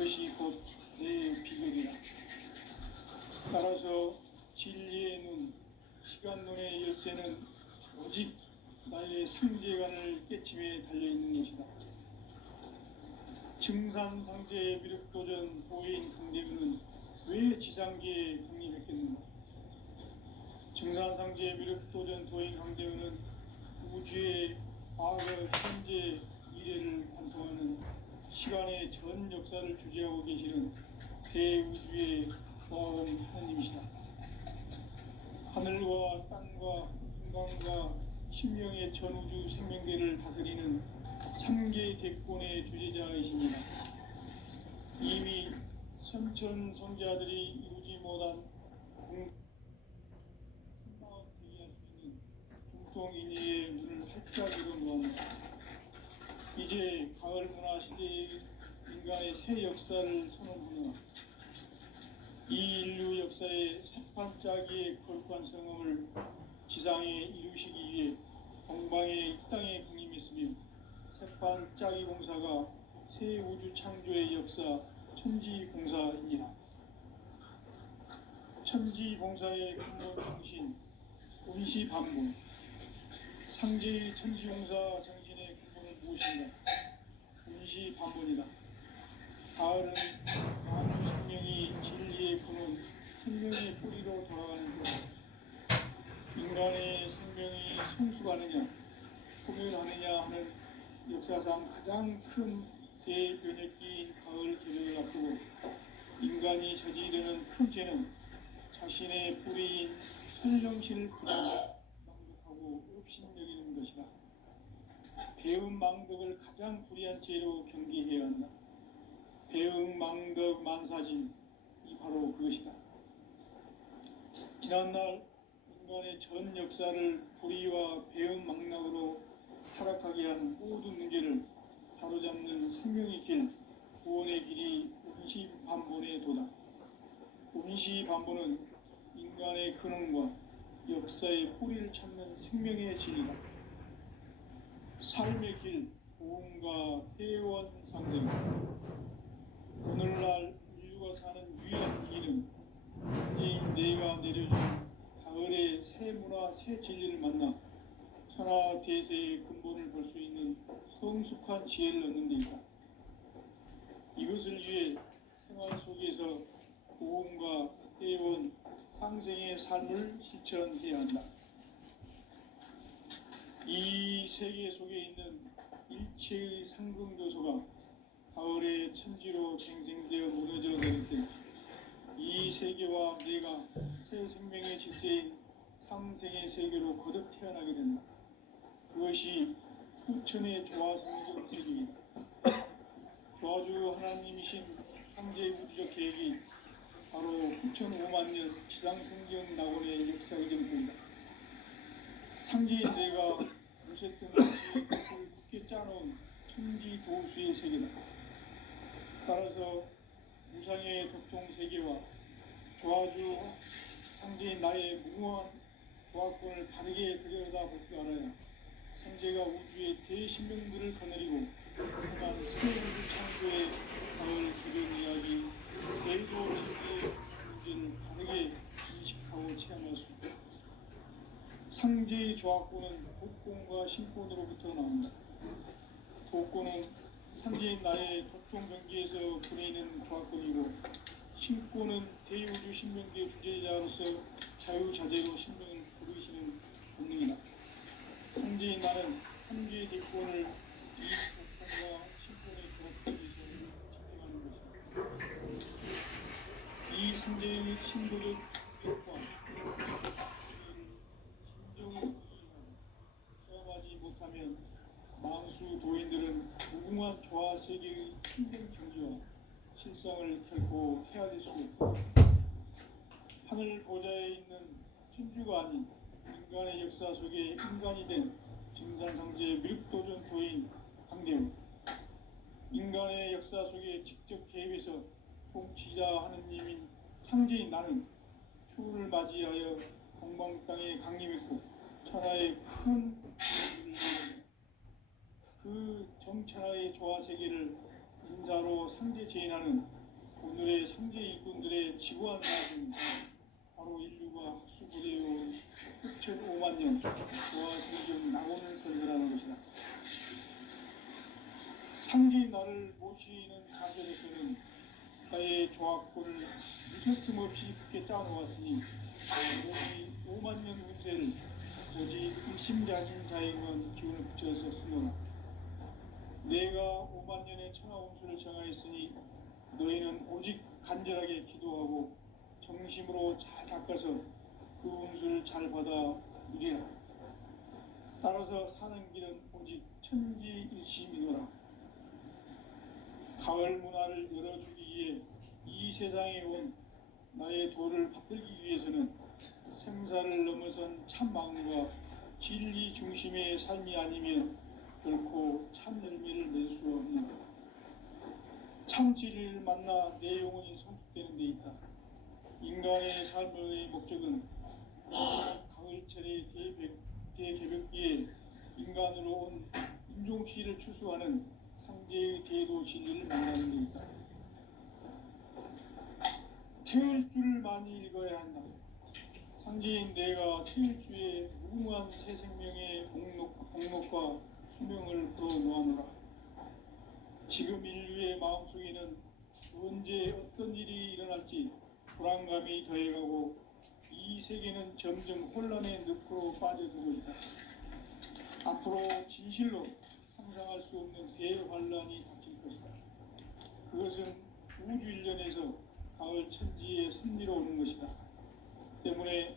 이것이 곧 내 비결이라. 따라서 진리의 눈, 시간 눈의 열쇠는 오직 나의 상제관을 깨침에 달려있는 것이다. 증산상제의 미륵도전 도인 강대우는 왜 지상계에 강림했겠는가? 증산상제의 미륵도전 도인 강대우는 우주의 과거, 현재, 미래를 관통하는 시간의 전 역사를 주재하고 계시는 대우주의 조화원 하느님이시다. 하늘과 땅과 인간과 신명의 전우주 생명계를 다스리는 3개 대권의 주제자이십니다. 이미 선천성자들이 이루지 못한 마음 대기할 수 있는 중통인의의 문을 활짝 열어놓았다. 이제 가을 문화 시대의 인간의 새 역사를 선언하며 이 인류 역사의 새판짜기의 거룩한 성음을 지상에 이루시기 위해 동방의 이 땅에 강림했으며 새판짜기 공사가 새 우주 창조의 역사 천지공사입니다. 천지공사의 근본 정신 운시반본, 상제의 천지공사 정신의 근본은 무엇인가? 운시반본이다. 가을은 만유 생명이 진리의 근원, 생명의 뿌리로 돌아가는 것. 인간의 생명이 성숙하느냐, 소멸하느냐 하는 역사상 가장 큰 대변혁기인 가을 개벽을 앞두고 인간이 저지르는 큰 죄는 자신의 뿌리인 설령실을 망독하고 업신여기는 것이다. 배은 망덕을 가장 불의한 죄로 경계해야 한다. 배응 망덕 만사진, 이 바로 그것이다. 지난날 인간의 전 역사를 불의와 배응 망락으로 타락하게 한 모든 문제를 바로잡는 생명의 길, 구원의 길이 운시반본의 도다. 운시반본은 인간의 근원과 역사의 뿌리를 찾는 생명의 진리다. 삶의 길, 고음과 회원 상생. 오늘날 인류가 사는 유일한 길은 상제인 내가 내려준 가을의 새 문화, 새 진리를 만나 천하 대세의 근본을 볼 수 있는 성숙한 지혜를 얻는 데 있다. 이것을 위해 생활 속에서 고음과 회원, 상생의 삶을 실천해야 한다. 이 세계 속에 있는 일체의 상금 요소가 가을의 천지로 갱생되어 무너져 내릴 때 이 세계와 내가 새 생명의 질서인 상생의 세계로 거듭 태어나게 된다. 그것이 후천의 조화성적 세계이다. 조화주 하나님이신 상제의 우주적 계획이 바로 후천 5만년 지상생경 낙원의 역사 의정표이다. 상제인 내가 무쇠등 없이 굳게 짜놓은 천지 도수의 세계다. 따라서 무상의 도통 세계와 조화주 상제인 나의 무궁한 조화권을 바르게 들여다볼 줄 알아야 상제가 우주의 대신명들을 거느리고 그만 새 우주 창조의 가을 개변 이야기, 대도 진리의 문제를 바르게 인식하고 체험할 수 있다. 상제의 조화권은 복권과 신권으로부터 나온다. 복권은 상제인 나의 도통 경계에서 보내는 조화권이고, 신권은 대우주 신명계 주제자로서 자유자재로 신명을 부르시는 본능이다. 상제인 나는 상제의 대권을 이 복권과 신권의 조합에서 진행하는 것이다. 이 상제의 신도적 역과 진정을 수험하지 못하면 망수 도인들은 무궁한 조화 세계의 힘든 경지와 실상을 결코 헤아릴 수 없다. 하늘 보좌에 있는 천주가 아닌 인간의 역사 속에 인간이 된 증산상제의 미륵도전 도인 강대우. 인간의 역사 속에 직접 개입해서 통치자 하느님인 상제인 나는 추후를 맞이하여 동방 땅에 강림했고 천하의 큰 그 정천하의 조화 세계를 인사로 상제 제인하는 오늘의 상제 일꾼들의 지구한 사진, 바로 인류가 학수부대요 흑천 5만 년 보아생경 낙원을 건설하는 것이다. 상제의 날을 모시는 가설에서는 국가의 조합권을 무설품 없이 굳게 짜놓았으니 오직 5만 년 운세를 오직 일심가진 자에게만 기운을 붙여서 쓰노라. 내가 5만 년의 천하 운수를 정하였으니 너희는 오직 간절하게 기도하고 정심으로 잘 닦아서 그 운수를 잘 받아 누리라. 따라서 사는 길은 오직 천지일심이노라. 가을 문화를 열어주기 위해 이 세상에 온 나의 도를 받들기 위해서는 생사를 넘어선 참 마음과 진리 중심의 삶이 아니면 결코 참 열매를 맺을 수 없는 참 진리를 만나 내 영혼이 성숙되는 데 있다. 인간의 삶의 목적은 가을철의 대개벽기에 인간으로 온 인종시를 추수하는 상제의 대도 진리를 만나는 데 있다. 태일주를 많이 읽어야 한다. 상제인 내가 태일주의 무궁한 새 생명의 목록과 수명을 풀어놓아노라. 지금 인류의 마음속에는 언제 어떤 일이 일어날지 불안감이 더해가고 이 세계는 점점 혼란의 늪으로 빠져들고 있다. 앞으로 진실로 상상할 수 없는 대환란이 닥칠 것이다. 그것은 우주 일련에서 가을 천지의 섭리로 오는 것이다. 때문에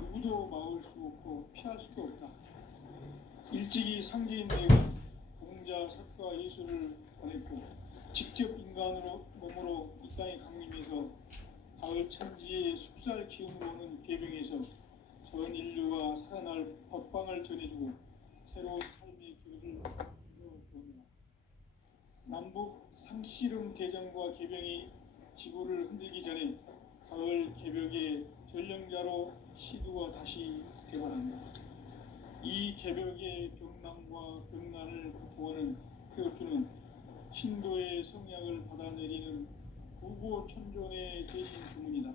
누구도 막을 수 없고 피할 수도 없다. 일찍이 상제인 내가 공자, 석가, 예수를 보냈고 직접 인간으로 몸으로 이 땅에 강림해서 가을 천지의 숲살 기운으로 오는 계병에서 전 인류가 살아날 법방을 전해주고 새로운 삶의 기회를 열어주었노라. 남북 상씨름 대전과 계병이 지구를 흔들기 전에 가을 개벽의 전령자로 시두가 다시 개발한다. 이 개벽의 병난과 병난을 극복하는 태엽주는 신도의 성약을 받아내리는 구고천존의 대신 주문이다.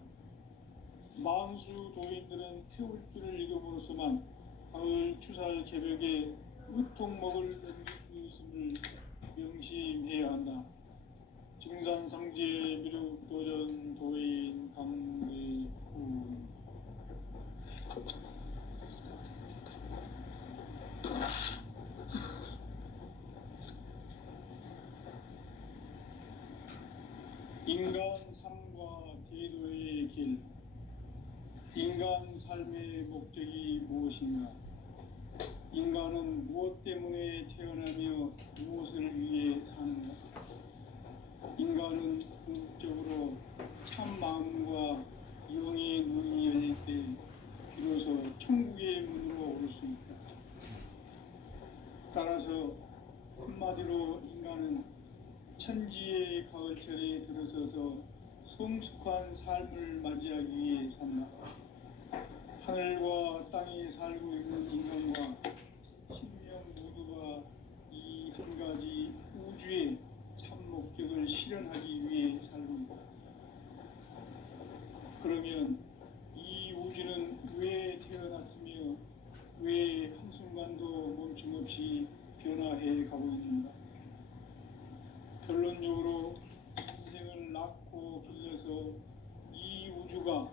만수 도인들은 태울주를 읽음으로써만 가을 추살 개벽에 으통먹을 넘길 수 있음을 명심해야 한다. 증산상제 미륵도전 도인 강대훈. 인간 삶과 제도의 길. 인간 삶의 목적이 무엇인가? 인간은 무엇 때문에 태어나며 무엇을 위해 사는가? 인간은 궁극적으로 참 마음과 영의 눈이 열릴 때 비로소 천국의 문으로 오를 수 있다. 따라서 한마디로 인간은 천지의 가을철에 들어서서 성숙한 삶을 맞이하기 위해 산다. 하늘과 땅에 살고 있는 인간과 신명 모두가 이 한 가지 우주의 참 목적을 실현하기 위해 살고 있다. 그러면 이 우주는 왜 태어났으며 왜 한순간도 멈춤없이 변화해 가고 있는가? 결론적으로 인생을 낳고 길러서 이 우주가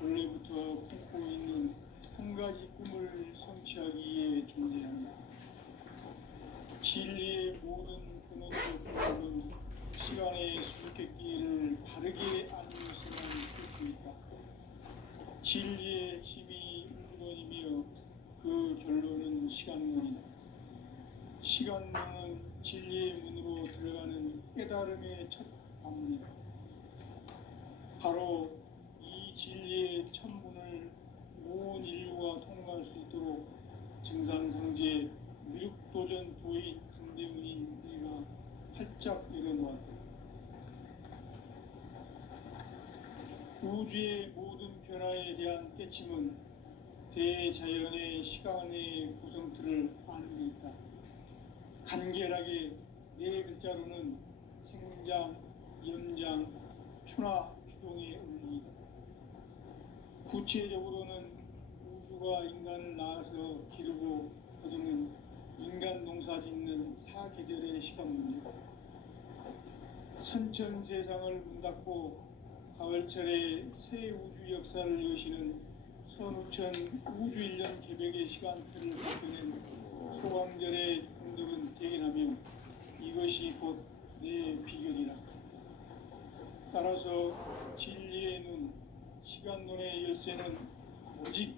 원래부터 품고 있는 한 가지 꿈을 성취하기 위해 존재한다. 진리의 모든 근원으로 보면 시간의 수수께끼를 바르게 알면서만 할 수 있다. 진리의 핵심이 우주론이며 그 결론은 시간론이다. 시간론은 진리의 문으로 들어가는 깨달음의 첫 방문이다. 바로 이 진리의 첫 문을 온 인류가 통과할 수 있도록 증산상제 미륵도전 도인 강대훈이 우리가 활짝 열어놓았다. 우주의 모든 변화에 대한 깨침은 대자연의 시간의 구성틀을 아는 데 있다. 간결하게 네 글자로는 상장, 염장, 추나 주동에 올립니다. 구체적으로는 우주가 인간을 낳아서 기르고 거두는 인간 농사 짓는 사계절의 시간 문제, 선천 세상을 문 닫고 가을철에 새 우주 역사를 여시는 선우천 우주일년 개벽의 시간틀을 바꾸는 소강절의 공덕은 대견하며 이것이 곧 내 비결이라. 따라서 진리의 눈, 시간론의 열쇠는 오직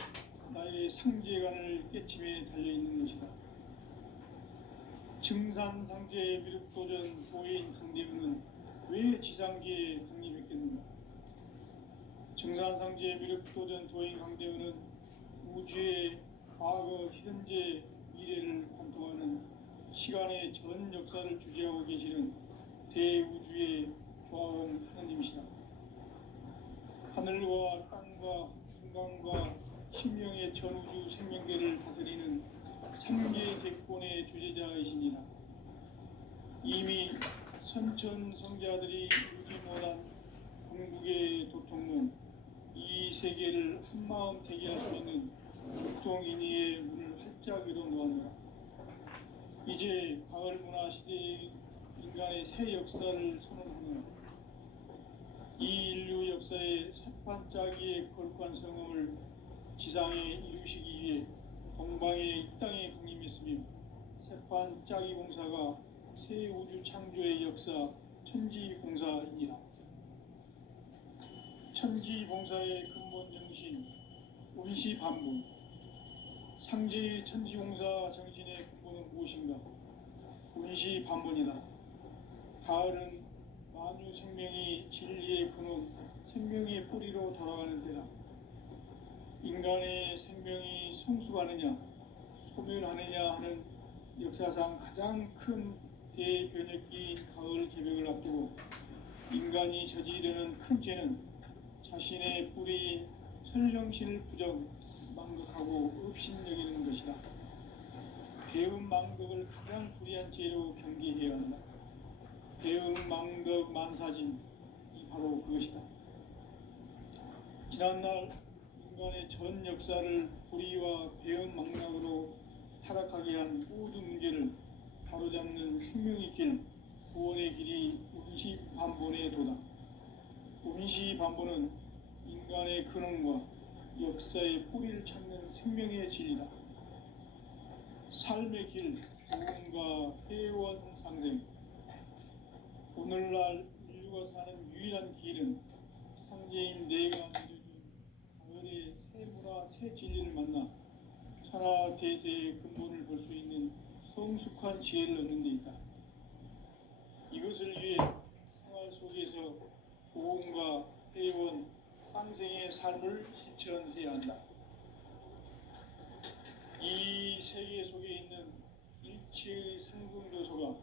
나의 상제관을 깨침에 달려있는 것이다. 증산상제의 미륵도전 보혜인 강대문은 왜 지상계에 강림했겠는가? 증산상제의 미륵도전 도인 강대문은 우주의 과거, 현재, 미래를 관통하는 시간의 전 역사를 주재하고 계시는 대우주의 조화원 하나님이시다. 하늘과 땅과 인간과 신명의 전우주 생명계를 다스리는 삼계 대권의 주제자이시니라. 이미 선천 성자들이 이루지 못한 궁극의 도통문, 이 세계를 한마음 되게 할 수 있는 죽동인의의 문을 활짝 열어 놓았노라. 이제 가을 문화 시대의 인간의 새 역사를 선언하노라. 이 인류 역사의 새반짝이의 거룩한 성음을 지상에 이루시기 위해 동방의 이 땅에 강림했으며 새반짝이 공사가 새 우주 창조의 역사 천지공사이니라. 천지공사의 근본 정신 운시반분, 상제의 천지공사 정신의 근본은 무엇인가? 운시반분이다. 가을은 만유 생명이 진리의 근원, 생명의 뿌리로 돌아가는 때다. 인간의 생명이 성숙하느냐, 소멸하느냐 하는 역사상 가장 큰 대변혁기인 가을 개벽을 앞두고 인간이 저지르는 큰 죄는 자신의 뿌리인 설령신을 부정, 망극하고 업신여기는 것이다. 배움 망덕을 가장 불의한 죄로 경계해야 한다. 배움 망덕 만사진이 바로 그것이다. 지난날 인간의 전 역사를 불의와 배움 망락으로 타락하게 한 모든 문제를 바로잡는 생명의 길, 구원의 길이 운시반본의 도다. 운시반본은 인간의 근원과 역사의 뿌리를 찾는 생명의 진리다. 삶의 길, 구원과 회원 상생. 오늘날 인류가 사는 유일한 길은 상제인 내가 내려준 가을의 새 문화, 새 진리를 만나 천하 대세의 근본을 볼 수 있는 성숙한 지혜를 얻는 데 있다. 이것을 위해 생활 속에서 보험과 회원, 상생의 삶을 실천해야 한다. 이 세계 속에 있는 일체의 상승조소가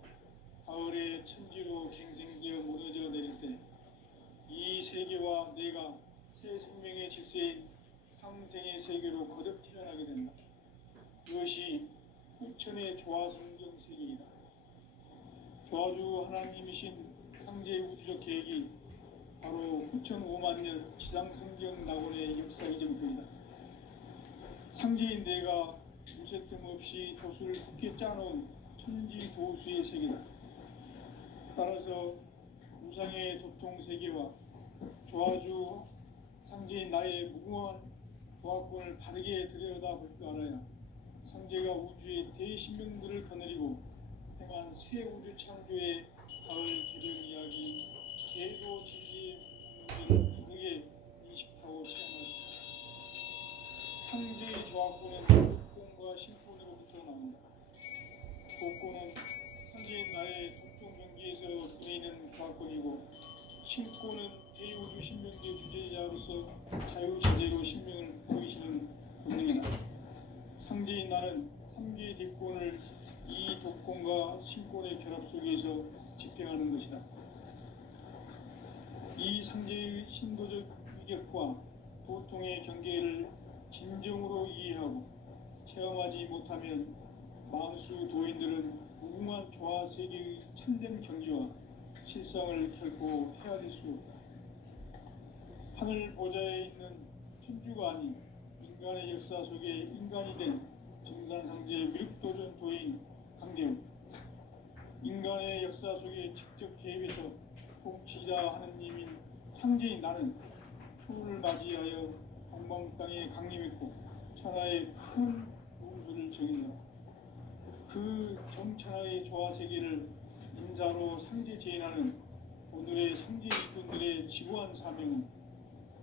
가을의 천지로 갱생되어 무너져 내릴 때 이 세계와 내가 새 생명의 질서인 상생의 세계로 거듭 태어나게 된다. 이것이 후천의 조화성경 세계이다. 조화주 하나님이신 상제의 우주적 계획이 바로 후천 5만 년 지상성경 낙원의 역사 이정표이다. 상제인 내가 무쇠틈 없이 도수를 굳게 짜놓은 천지도수의 세계다. 따라서 우상의 도통 세계와 조화주 상제인 나의 무궁한 조화권을 바르게 들여다볼 줄 알아야 상제가 우주의 대신명들을 거느리고 행한 새 우주 창조의 가을 개벽 이야기, 대조 진리의 문제를 바르게 인식하고 체험할 수 있다. 상제의 조화권은 복권과 신권으로부터 나온다. 복권은 상제인 나의 독종 경기에서 보내는 조화권이고, 신권은 대우주 신명계 주제자로서 자유자재로 신명을 보이시는 본능이다. 상제인 나는 3개의 뒷권을 이 독권과 신권의 결합 속에서 집행하는 것이다. 이 상제의 신도적 위격과 도통의 경계를 진정으로 이해하고 체험하지 못하면 만수 도인들은 무궁한 조화 세계의 참된 경지와 실상을 결코 헤아릴 수 없다. 하늘 보좌에 있는 천주가 아닌 인간의 역사 속에 인간이 된 증산상제 미륵도전 도인 강대우, 인간의 역사 속에 직접 개입해서 통치자 하느님인 상제인 나는 추후를 맞이하여 방방 땅에 강림했고 천하의 큰 우주를 정의하라. 그 정천하의 조화세계를 인사로 상제 제인하는 오늘의 상제 일꾼들의 지구한 사명은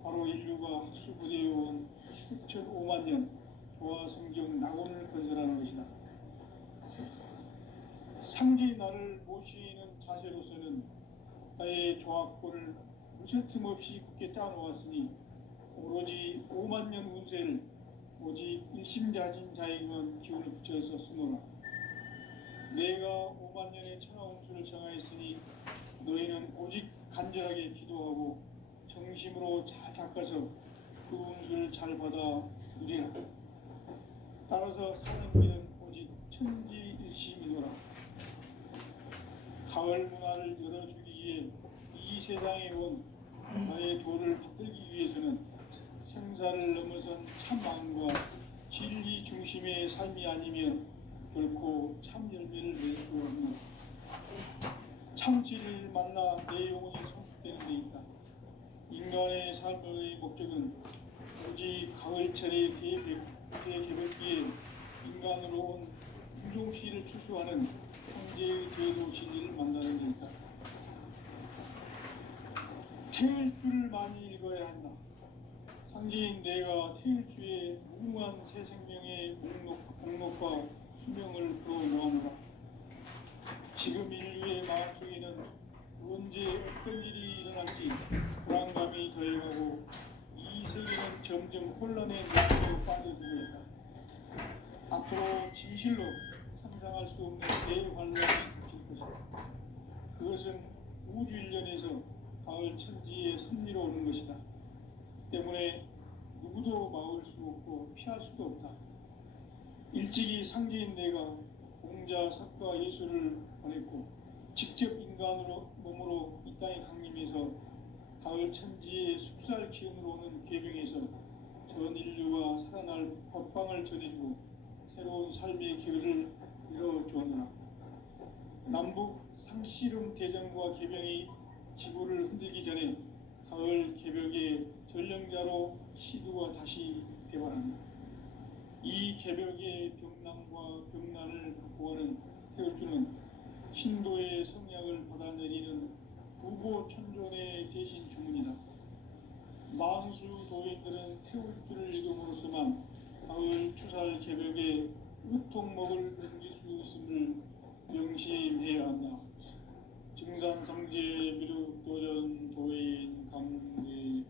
바로 인류가 학수부대해온 6,5만 년 조화성경 낙원을 건설하는 것이다. 상제의 나를 모시는 자세로서는 나의 조합골을 무쇠틈 없이 굳게 짜놓았으니 오로지 5만 년 운세를 오직 일심자진 자에게만 기운을 붙여서 쓰노라. 내가 5만 년의 천하 운수를 정하였으니 너희는 오직 간절하게 기도하고 정심으로 잘 닦아서 그 운수를 잘 받아 누리라. 따라서 사는 길은 오직 천지일심이노라. 가을 문화를 열어주기 위해 이 세상에 온 나의 도를 받들기 위해서는 생사를 넘어선 참 마음과 진리 중심의 삶이 아니면 결코 참 열매를 낼 수 없는 참 진리를 만나 내 영혼이 성숙되는 데 있다. 인간의 삶의 목적은 오직 가을철의 대개벽기에 인간으로 온 유종씨를 추수하는 상제의 제도 진리를 만나는 데 있다. 태일주를 많이 읽어야 한다. 상제인 내가 태일주의 무궁한 새 생명의 목록과 수명을 풀어놓아노라. 지금 인류의 마음속에는 언제 어떤 일이 일어날지 불안감이 더해가고 이 세계는 점점 혼란의 늪으로 빠져들고 있다. 앞으로 진실로 상상할 수 없는 대환란이 닥칠 것이다. 그것은 우주 일련에서 가을 천지의 섭리로 오는 것이다. 때문에 누구도 막을 수 없고 피할 수도 없다. 일찍이 상제인 내가 공자, 석가, 예수를 보냈고 직접 인간으로 몸으로 이 땅에 강림해서 가을 천지의 숲살 기운으로 오는 계명에서 전 인류가 살아날 법방을 전해주고 새로운 삶의 기회를 이뤄주었노라. 남북 상씨름 대전과 개병이 지구를 흔들기 전에 가을 개벽의 전령자로 시두가 다시 대발한다. 이 개벽의 병난과 병난을 극복하는 태울주는 신도의 성약을 받아내리는 부고천존의 대신 주문이다. 만수 도인들은 태울주를 읽음으로써만 가을 추살 개벽의 으통목을 넘길 수 있음을 명심해야 한다. 증산상제 미륵도전 도인 강대우.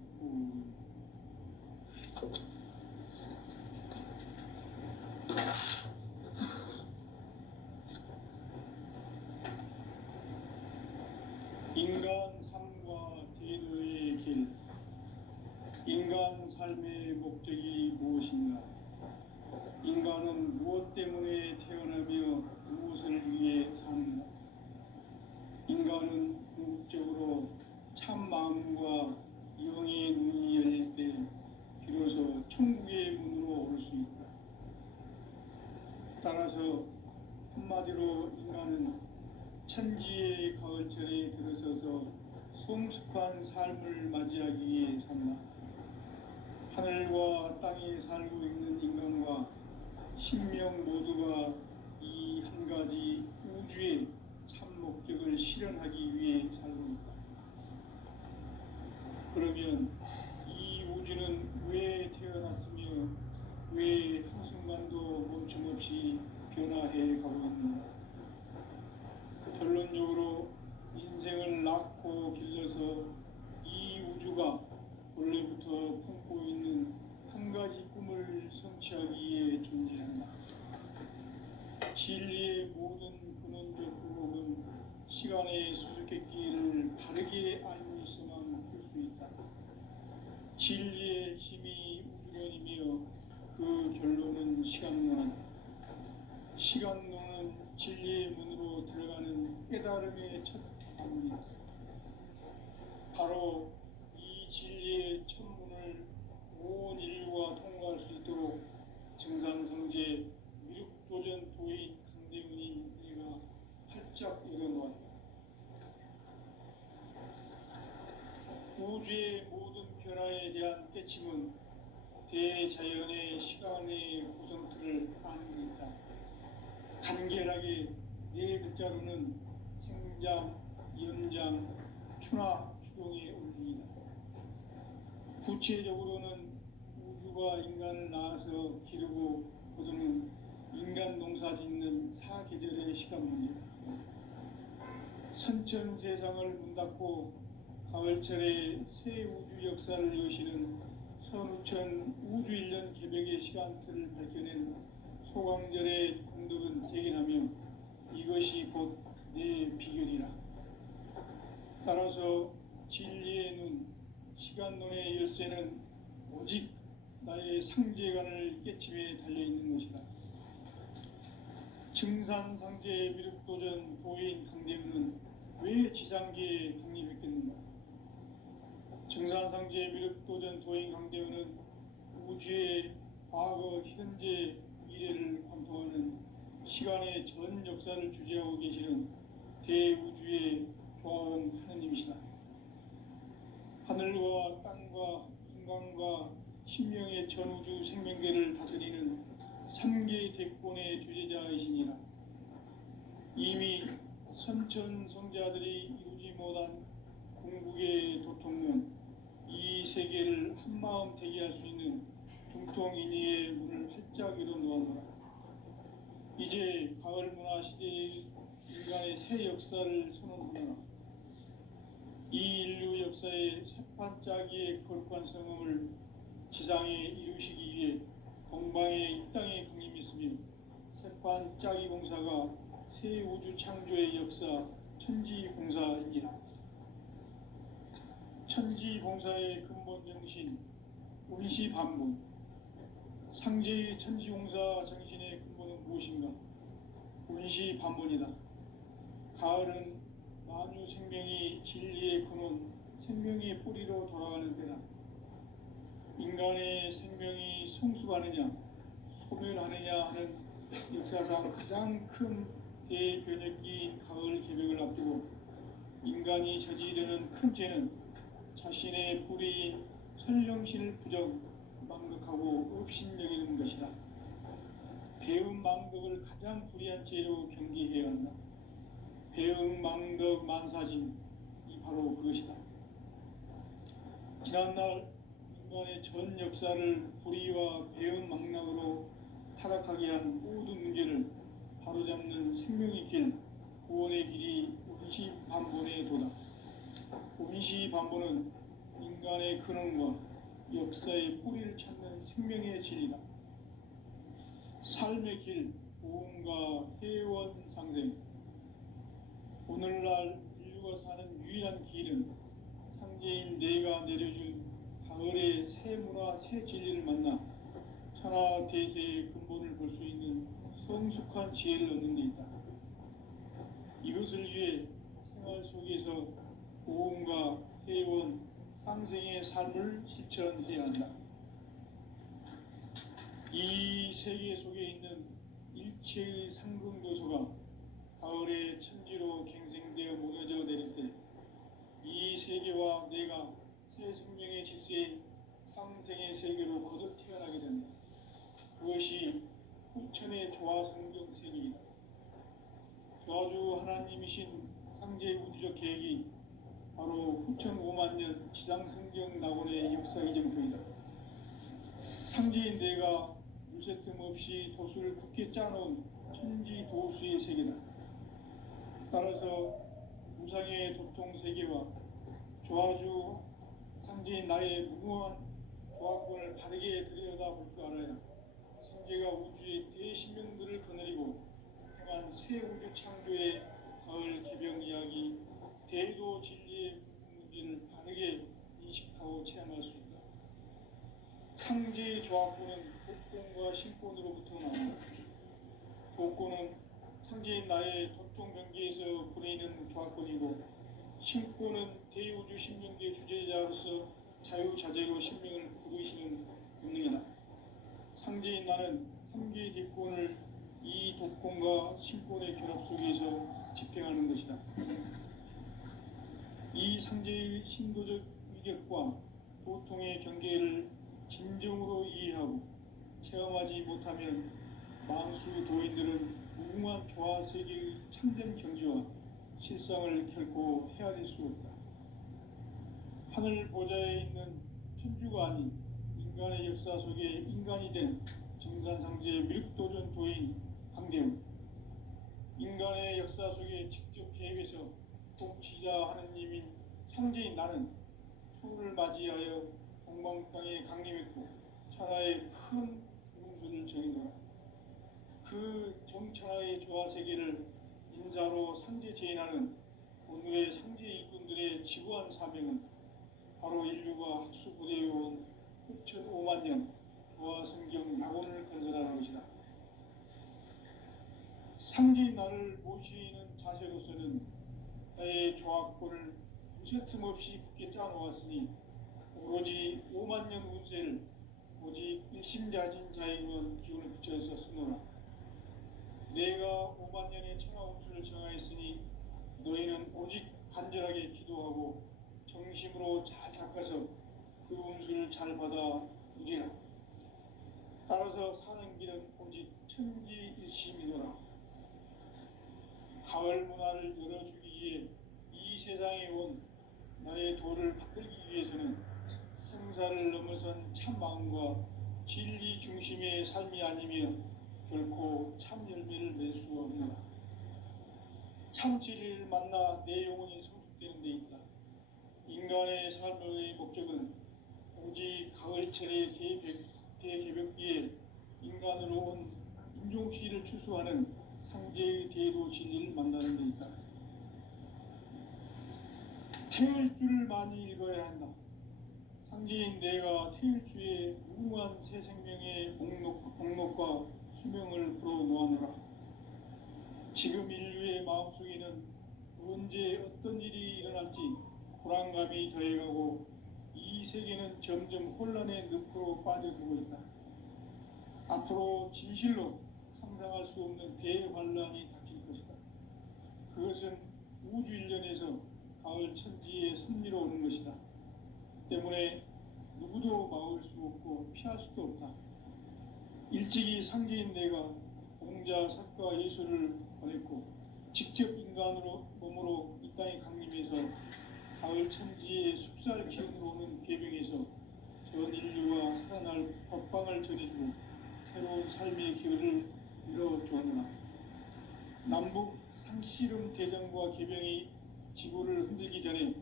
인간 삶과 제도의 길. 인간 삶의 목적이 무엇인가? 인간은 무엇 때문에 태어나며 무엇을 위해 사는가? 인간은 궁극적으로 참 마음과 영의 눈이 열릴 때 비로소 천국의 문으로 오를 수 있다. 따라서 한마디로 인간은 천지의 가을철에 들어서서 성숙한 삶을 맞이하기 위해 산다. 하늘과 땅에 살고 있는 인간과 신명 모두가 이 한 가지 우주의 참 목적을 실현하기 위해 살고 있다. 그러면 이 우주는 왜 태어났으며 왜 한순간도 멈춤없이 변화해 가고 있는가? 결론적으로 인생을 낳고 길러서 이 우주가 원래부터 품고 있는 한 가지 꿈을 성취하기 위해 존재한다. 진리의 모든 근원적 의혹은 시간의 수수께끼를 바르게 알고 있어만 풀 수 있다. 진리의 힘이 우주론이며 그 결론은 시간론이다. 시간론은 진리의 문으로 들어가는 깨달음의 첫 방문이다. 바로 이 진리의 천문을 온 인류가 통과할 수 있도록 증산성제 미륵도전 도인 강대훈이 내가 활짝 열어놓았다. 우주의 모든 변화에 대한 깨침은 대자연의 시간의 구성틀을 아는 데 있다. 간결하게 네 글자로는 생장, 연장, 추나 추동의 원리이다. 구체적으로는 우주가 인간을 낳아서 기르고 거두는 인간 농사 짓는 사계절의 시간 문제다. 선천 세상을 문 닫고 가을철에 새 우주 역사를 여시는 선우천 우주 1년 개벽의 시간틀을 밝혀낸 소강절의 공덕은 대견하며 이것이 곧 내 비결이라. 따라서 진리의 눈, 시간론의 열쇠는 오직 나의 상제관을 깨침에 달려있는 것이다. 증산상제 미륵도전 도인 강대훈은 왜 지상계에 강림했겠는가? 증산상제 미륵도전 도인 강대훈은 우주의 과거, 현재, 미래를 관통하는 시간의 전 역사를 주재하고 계시는 대우주의 조화원 하느님이시다. 하늘과 땅과 인간과 신명의 전우주 생명계를 다스리는 3개 대권의 주제자이시니라. 이미 선천성자들이 이루지 못한 궁극의 도통은 이 세계를 한마음 대기할 수 있는 중통인의의 문을 활짝 열어놓았노라. 이제 가을 문화 시대의 인간의 새 역사를 선언하노라. 이 인류 역사의 새판짜기의 거룩한 성음을 지상에 이루시기 위해 동방의 이 땅에 강림했으며 새판짜기 공사가 새 우주 창조의 역사 천지공사이니라. 천지공사의 근본 정신 운시반본. 상제의 천지공사 정신의 근본은 무엇인가? 운시반본이다. 가을은 만유 생명이 진리의 근원, 생명의 뿌리로 돌아가는 때다. 인간의 생명이 성숙하느냐, 소멸하느냐 하는 역사상 가장 큰 대변혁기인 가을 개벽을 앞두고 인간이 저지르는 큰 죄는 자신의 뿌리인 설령신을 부정, 망극하고 업신여기는 것이다. 배움 망덕을 가장 불의한 죄로 경계해야 한다. 배움 망덕 만사진, 이 바로 그것이다. 지난날 인간의 전 역사를 불의와 배움 망락으로 타락하게 한 모든 문제를 바로잡는 생명의 길, 구원의 길이 운시반본의 도다. 운시반본은 인간의 근원과 역사의 뿌리를 찾는 생명의 진리다. 삶의 길, 보험과 회원 상생. 오늘날 인류가 사는 유일한 길은 상제인 내가 내려준 가을의 새 문화, 새 진리를 만나 천하 대세의 근본을 볼 수 있는 성숙한 지혜를 얻는 데 있다. 이것을 위해 생활 속에서 보험과 회원, 상생의 삶을 실천해야 한다. 이 세계 속에 있는 일체의 상승교소가 가을의 천지로 갱생되어 무너져 내릴 때 이 세계와 내가 새 생명의 질서인 상생의 세계로 거듭 태어나게 된다. 그것이 후천의 조화성경 세계이다. 조화주 하나님이신 상제 우주적 계획이 바로 후천 5만 년 지상성경 낙원의 역사 이정표이다. 상제인 내가 물새 틈 없이 도수를 굳게 짜놓은 천지 도수의 세계다. 따라서 무상의 도통 세계와 조화주 상제인 나의 무궁한 조화권을 바르게 들여다볼 줄 알아야 상제가 우주의 대신명들을 거느리고 행한 새 우주 창조의 가을 개병 이야기, 대도 진리의 문제를 바르게 인식하고 체험할 수 있다. 상제의 조화권은 독권과 신권으로부터 나온다. 독권은 상제인 나의 도통 경계에서 부리는 조화권이고, 신고는 대우주 신명계 주제자로서 자유자재로 신명을 부르시는 본능이다. 상제인 나는 3개 뒷권을 이 독권과 신권의 결합 속에서 집행하는 것이다. 이 상제의 신도적 위격과 도통의 경계를 진정으로 이해하고 체험하지 못하면 만수 도인들은 무궁한 조화세계의 참된 경지와 실상을 결코 헤아릴 수 없다. 하늘 보좌에 있는 천주가 아닌 인간의 역사 속에 인간이 된 정산상제의 밀도전 도인 강대우, 인간의 역사 속에 직접 개입해서 통치자 하느님인 상제인 나는 초를 맞이하여 동방땅에 강림했고 천하의 큰 운수를 정해놓아 그 정천하의 조화세계를 인자로 상제 제인하는 오늘의 상제 일꾼들의 지구한 사명은 바로 인류가 학수고대해온 6,5만 년 조화성경 낙원을 건설하는 것이다. 상제인 나를 모시는 자세로서는 나의 조합권을 무쇠틈 없이 굳게 짜놓았으니 오로지 5만 년 운세를 오직 일심자진 자에게만 기운을 붙여서 쓰노라. 내가 5만 년의 천하 운수를 정하였으니 너희는 오직 간절하게 기도하고 정심으로 잘 닦아서 그 운수를 잘 받아 누리라. 따라서 사는 길은 오직 천지일심이노라. 가을 문화를 열어주기 위해 이 세상에 온 나의 도를 받들기 위해서는 생사를 넘어선 참 마음과 진리 중심의 삶이 아니면 결코 참 열매를 맺을 수 없노라. 참 진리를 만나 내 영혼이 성숙되는 데 있다. 인간의 삶의 목적은 오직 가을철의 대개벽기에 인간으로 온 인종시를 추수하는 상제의 대도 진리를 만나는 데 있다. 태을 줄을 많이 읽어야 한다. 상제인 내가 태일주의 무궁한 새 생명의 목록과 수명을 불어놓아노라. 지금 인류의 마음속에는 언제 어떤 일이 일어날지 불안감이 더해가고 이 세계는 점점 혼란의 늪으로 빠져들고 있다. 앞으로 진실로 상상할 수 없는 대환란이 닥칠 것이다. 그것은 우주 일련에서 가을 천지의 섭리로 오는 것이다. 때문에 누구도 막을 수 없고 피할 수도 없다. 일찍이 상제인 내가 공자, 석가, 예수를 보냈고 직접 인간으로 몸으로 이 땅에 강림해서 가을 천지의 숲살 기운으로 오는 계명에서 전 인류와 살아날 법방을 전해주고 새로운 삶의 기회를 열어주었노라. 남북 상씨름 대전과 계병이 지구를 흔들기 전에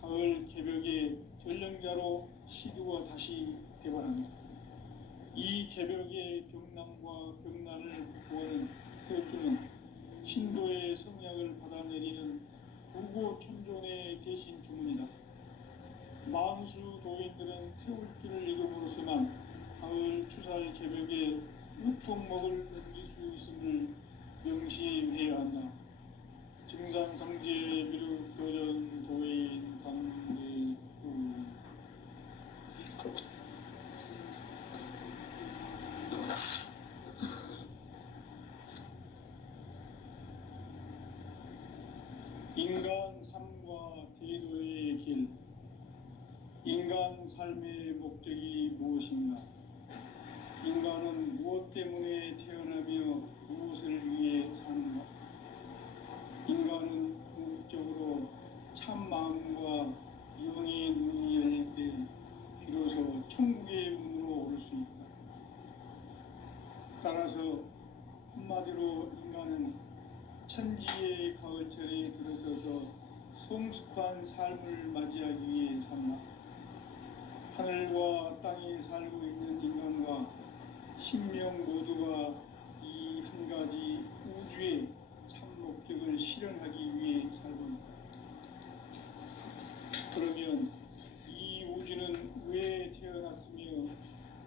가을 개벽의 전령자로 시두가 다시 대발한다. 이 개벽의 병남과 병난을 극복하는 태엽주는 신도의 성약을 받아내리는 부고 천존의 대신 주문이다. 만수 도인들은 태울주를 읽음으로써만 가을 추살 개벽에 으통먹을 넘길 수 있음을 명시해야 한다. 증산상제 비록 도전 도인 강대우 인간 삶과 대도의 길. 인간 삶의 목적이 무엇인가? 인간은 무엇 때문에 태어나며 무엇을 위해 사는가? 인간은 궁극적으로 참 마음과 영의 눈이 열릴 때 비로소 천국의 문으로 오를 수 있다. 따라서 한마디로 인간은 천지의 가을철에 들어서서 성숙한 삶을 맞이하기 위해 산다. 하늘과 땅에 살고 있는 인간과 신명 모두가 이 한 가지 우주의 참 목적을 실현하기 위해 살고 있다. 그러면 이 우주는 왜 태어났으며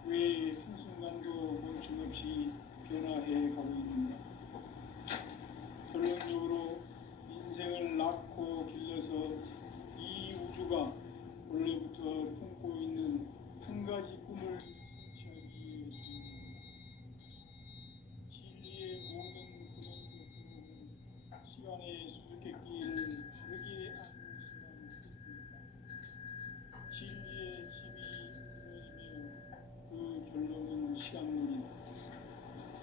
왜 한순간도 멈춤없이 변화해 가고 있는가? 결론적으로 인생을 낳고 길러서 품고 있는 한 가지 꿈을 저기에 진리의 모든 근원도 시간의 수수께끼를 바르게 아는 순간이 있습니다. 진리의 힘이 근원이며 그 결론은 시간론이다.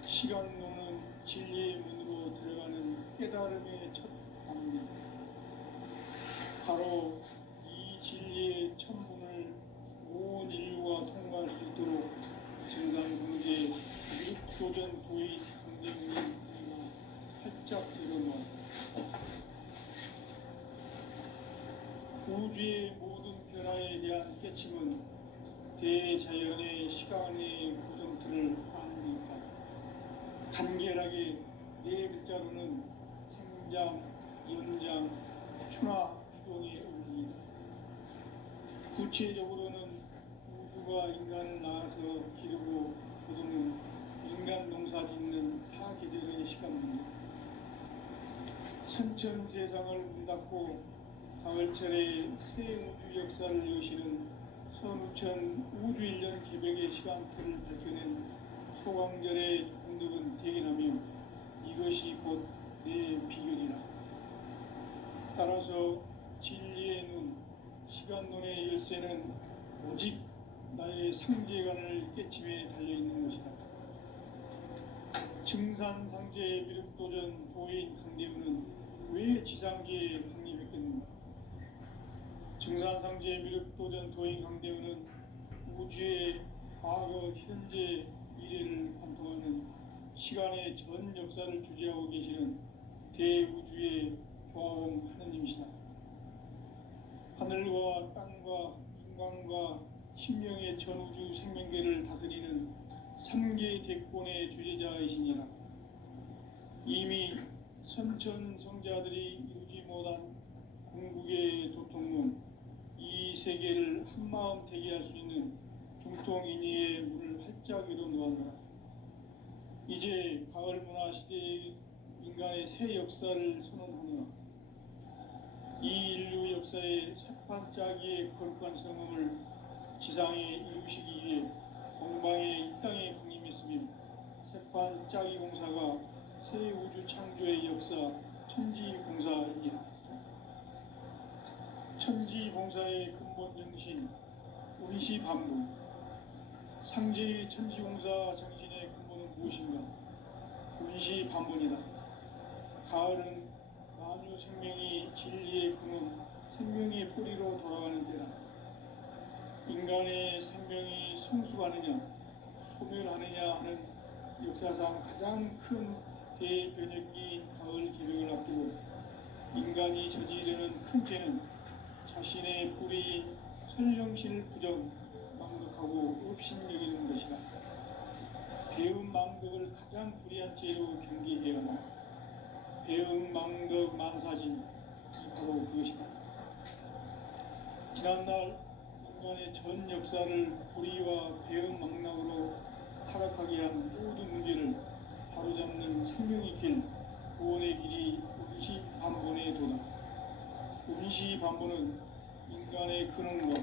시간론은 진리의 문으로 들어가는 깨달음의 첫 방입니다. 바로 이 진리의 첫 문을 온 인류가 통과할 수 있도록 증산성제 육도전 도의 강대문이 활짝 열어놓았다. 우주의 모든 변화에 대한 깨침은 대자연의 시간의 구성틀을 아는 데 있다. 간결하게 네 글자로는 생장, 연장, 추나 주동이 어울린다. 구체적으로는 우주가 인간을 낳아서 기르고 거두는 인간 농사 짓는 사계절의 시간입니다. 선천 세상을 문 닫고 가을철에 새 우주 역사를 여시는 선우천 우주일년 개벽의 시간틀을 밝혀낸 소광절의 공덕은 대견하며 이것이 곧 내 비결이라. 따라서 진리의 눈, 시간론의 열쇠는 오직 나의 상계관을 깨침에 달려있는 것이다. 증산상제의 미륵도전 도인 강대문은 왜 지상계에 확립했겠는가? 증산상제의 미륵도전 도인 강대문은 우주의 과거, 현재, 미래를 관통하는 시간의 전 역사를 주재하고 계시는 대우주의 조화공 하느님이시다. 하늘과 땅과 인간과 신명의 전우주 생명계를 다스리는 삼계 대권의 주제자이시니라. 이미 선천성자들이 이루지 못한 궁극의 도통문, 이 세계를 한마음 되게 할 수 있는 중통인의의 문을 활짝 열어놓았노라. 이제 가을 문화 시대의 인간의 새 역사를 선언하노라. 이 인류 역사의 새판짜기의 거룩한 성음을 지상에 이루시기 위해 동방의 이 땅에 강림했으며 새판짜기 공사가 새 우주 창조의 역사 천지봉사이니라. 천지봉사의 근본 정신 운시반부. 상제의 천지공사 정신의 근본은 무엇인가? 운시반문이다. 가을은 만유 생명이 진리의 근원, 생명의 뿌리로 돌아가는 때다. 인간의 생명이 성숙하느냐, 소멸하느냐 하는 역사상 가장 큰 대변혁기인 가을 개벽을 앞두고 인간이 저지르는 큰 죄는 자신의 뿌리인 설령신을 부정, 망덕하고 업신여기는 것이다. 배음 망덕을 가장 불의한 죄로 경계해야 하나 배음 망덕 만사진이 바로 그것이다. 지난날 인간의 전 역사를 불의와 배음 망락으로 타락하게 한 모든 문제를 바로잡는 생명의 길, 구원의 길이 운시반본의 도다. 운시반본은 인간의 근원과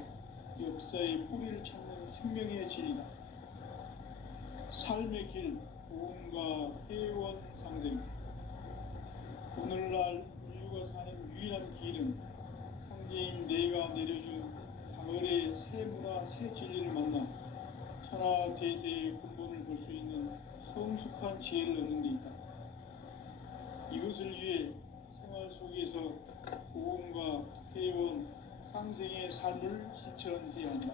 역사의 뿌리를 찾는 생명의 진리다. 삶의 길, 보험과 회원 상생. 오늘날 인류가 사는 유일한 길은 상제인 내가 내려준 가을의 새 문화, 새 진리를 만나 천하 대세의 근본을 볼 수 있는 성숙한 지혜를 얻는 데 있다. 이것을 위해 생활 속에서 보험과 회원, 상생의 삶을 실천해야 한다.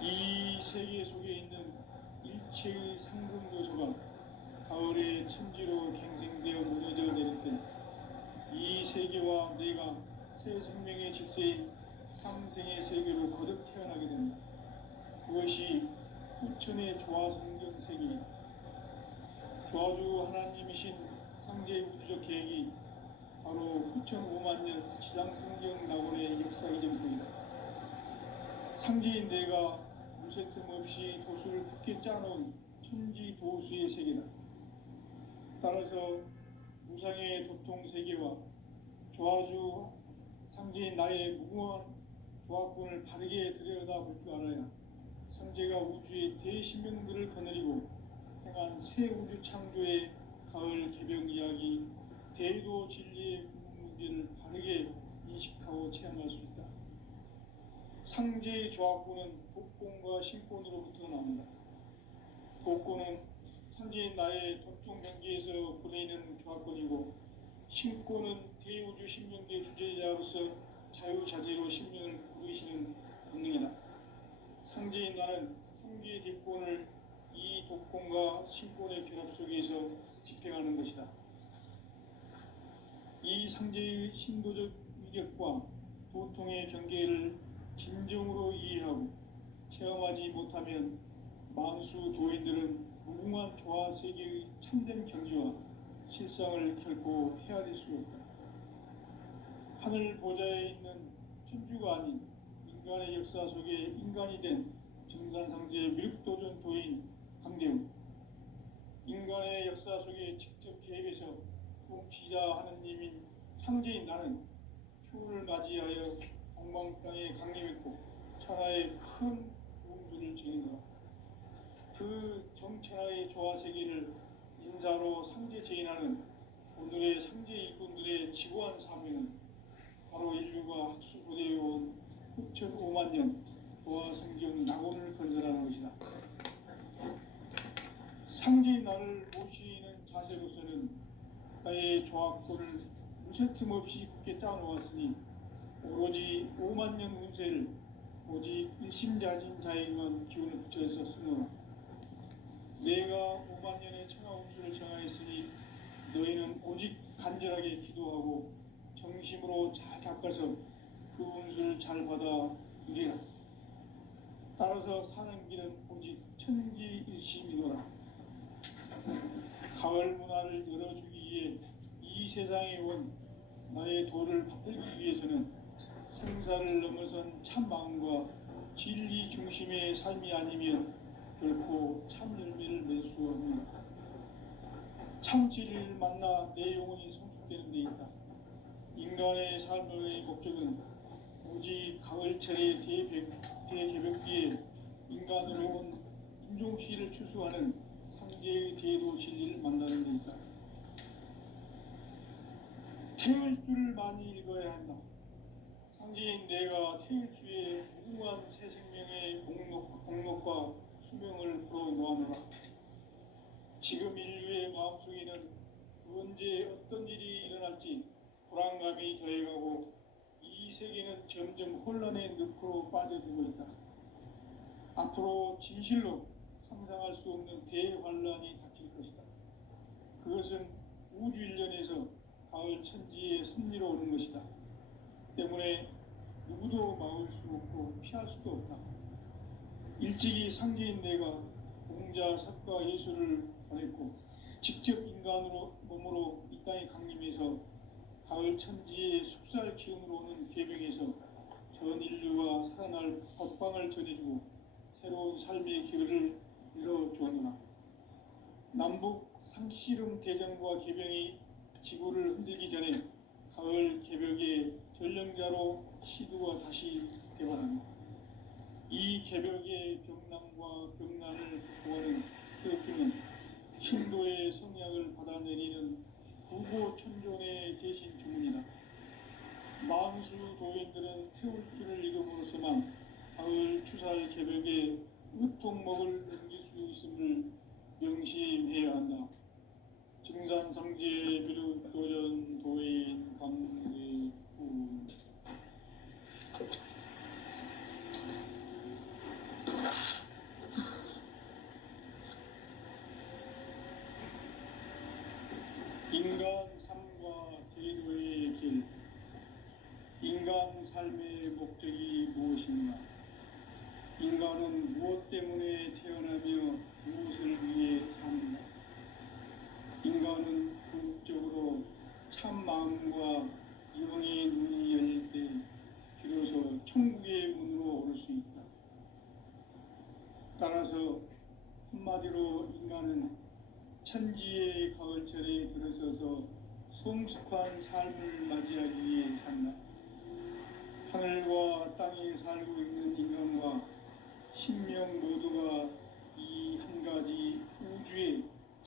이 세계 속에 있는 일체의 상금 요소가 가을의 천지로 갱생되어 무너져 내릴 때 이 세계와 내가 새 생명의 질서인 상생의 세계로 거듭 태어나게 된다. 그것이 후천의 조화성경 세계이다. 조화주 하나님이신 상제 우주적 계획이 바로 후천 5만년 지상성경 낙원의 역사의 전통이다. 상제인 내가 무쇠 틈 없이 도수를 굳게 짜놓은 천지 도수의 세계다. 따라서 무상의 도통 세계와 조화주 상제인 나의 무궁한 조합권을 바르게 들여다볼 줄 알아야 상제가 우주의 대신명들을 거느리고 행한 새 우주 창조의 가을 개벽 이야기, 대도 진리의 문제를 바르게 인식하고 체험할 수 있다. 상제의 조합권은 독권과 신권으로부터 나온다. 독권은 상제인 나의 독종 경계에서 부르이는 조합권이고, 신권은 대우주 신명계 주제자로서 자유자재로 신명을 부르시는 본능이다. 상제인 나는 상계의 뒷권을 이 독권과 신권의 결합 속에서 집행하는 것이다. 이 상제의 신도적 위격과 도통의 경계를 진정으로 이해하고 체험하지 못하면 만수 도인들은 무궁한 조화 세계의 참된 경지와 실상을 결코 헤아릴 수 없다. 하늘 보좌에 있는 천주가 아닌 인간의 역사 속에 인간이 된 증산상제 미륵도전 도인 강대웅, 인간의 역사 속에 직접 개입해서 통치자 하느님인 상제인 나는 추운을 맞이하여 동방 땅에 강림했고 천하의 큰 운수를 지니노라. 그 정천하의 조화 세계를 인사로 상제 제인하는 오늘의 상제 일꾼들의 지고한 사명은 바로 인류가 학수고대에 온 흑천 5만 년 조화 성경 낙원을 건설하는 것이다. 상제인 나를 모시는 자세로서는 나의 조합권을 무쇠틈 없이 굳게 짜놓았으니 오로지 5만 년 운세를 오직 일심자진 자에게만 기운을 붙여서 쓰노라. 내가 5만 년의 천하 운수를 정하였으니 너희는 오직 간절하게 기도하고 정심으로 잘 닦아서 그 운수를 잘 받아 누리라. 따라서 사는 길은 오직 천지일심이노라. 가을 문화를 열어주기 위해 이 세상에 온 나의 도를 받들기 위해서는 생사를 넘어선 참 마음과 진리 중심의 삶이 아니면 결코 참 열매를 맺을 수 없느니라. 참 진리를 만나 내 영혼이 성숙되는 데 있다. 인간의 삶의 목적은 오직 가을철의 대개벽 뒤에 인간으로 온 인종시를 추수하는 상제의 대도 진리를 만나는 데 있다. 태을 줄을 많이 읽어야 한다. 상제인 내가 태일주의 무궁한 새 생명의 공록과 수명을 불어놓아노라. 지금 인류의 마음속에는 언제 어떤 일이 일어날지 불안감이 더해가고 이 세계는 점점 혼란의 늪으로 빠져들고 있다. 앞으로 진실로 상상할 수 없는 대환란이 닥칠 것이다. 그것은 우주 일련에서 가을 천지의 섭리로 오는 것이다. 때문에 누구도 막을 수 없고 피할 수도 없다. 일찍이 상제인 내가 공자, 석가, 예수를 보냈고 직접 인간으로 몸으로 이 땅에 강림해서 가을 천지의 숙살 기운으로 오는 계명에서 전 인류가 살아날 법방을 전해주고 새로운 삶의 기회를 열어주었노라. 남북 상씨름 대전과 계병이 지구를 흔들기 전에 가을 개벽의 전령자로 시두가 다시 되어간다. 이 개벽의 병난과 병난을 극복하는 태극기는 신도의 성약을 받아내리는 부고천존의 대신 주문이다. 만수 도인들은 태울줄을 읽음으로써만 가을 추살 개벽의 으통목을 넘길 수 있음을 명심해야 한다. 증산상제 미륵도전 도인 강대훈. 인간 삶과 제도의 길. 인간 삶의 목적이 무엇인가? 인간은 무엇 때문에 태어나며 무엇을 위해 사는가? 인간은 궁극적으로 참 마음과 영의 눈이 열릴 때 비로소 천국의 문으로 올 수 있다. 따라서 한마디로 인간은 천지의 가을철에 들어서서 성숙한 삶을 맞이하기 위해 산다. 하늘과 땅의 살고 있는 인간과 신명 모두가 이 한 가지 우주의